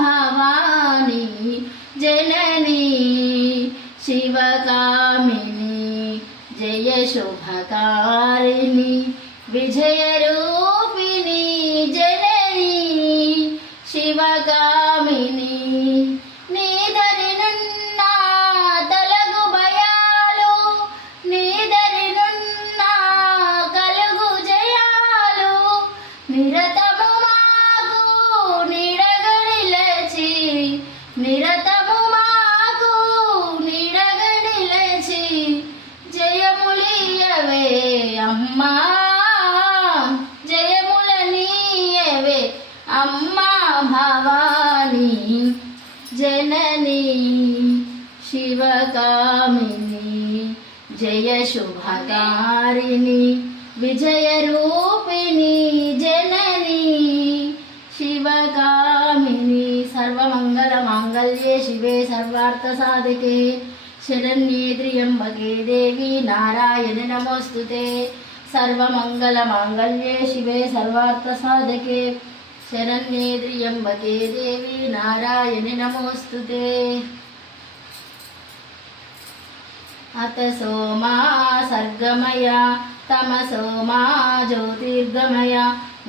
భవాని जननी शिवकामिनी जय शुभकारिणी विजयरूपिणी जननी शिवकामिनी నీదరినున్నా తలగు భయాలు నీదరినున్నా కలుగు జయాలు నిరతము మాకు నీడగా నిలచి నిరతము మాకు నీడగా నిలచి జయములియవే అమ్మా జయములనీయవే అమ్మా భవాని जननी शिवकामिनी जय शुभकारिणी विजयरूपिणी जननी शिवकामिनी सर्वमङ्गलमाङ्गल्ये शिवे सर्वार्थसाधके शरण्ये त्र्यम्बके देवी नारायणि नमोऽस्तुते सर्वमङ्गलमाङ्गल्ये शिवे सर्वार्थसाधके शरण्ये त्र्यम्बके देवी नारायणि नमोऽस्तुते अत सोमा सर्गमया तमसो मा ज्योतिर्गमय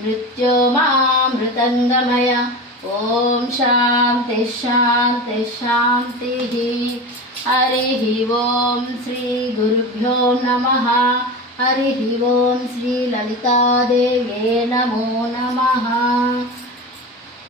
मृत्योर्मा मृतङ्गमय ॐ शान्ति शान्ति शान्तिः हरिः ॐ श्रीगुरुभ्यो नमः हरिः ॐ श्रीललितादेव्यै नमो नमः।